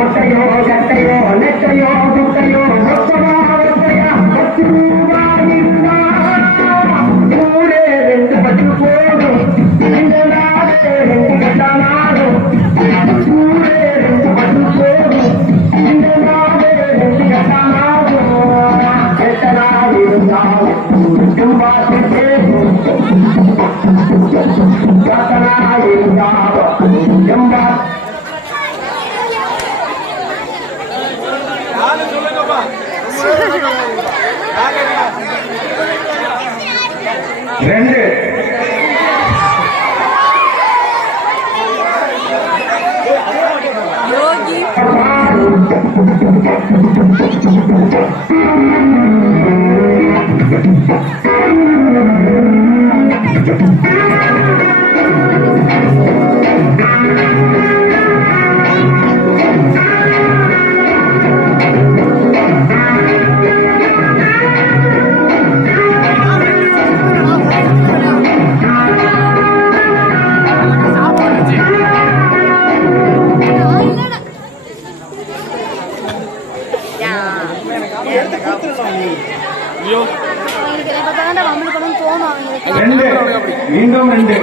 ஒட்டையோ கட்டையோ நெட்டையோ குட்டையோ ஊரே ரெண்டு பட்டு போடும் இந்த நாடே ரெண்டு கட்டானாடும் ஊரே ரெண்டு பட்டு போடும் இந்த நாடே ரெண்டு கட்டானாடும் எத்தனால் இருந்தாலும் பார்த்து பேசும் கத்தனால் இருந்தாலும் எம்பா ரெண்டு ரெண்டு மீண்டும் ரெண்டு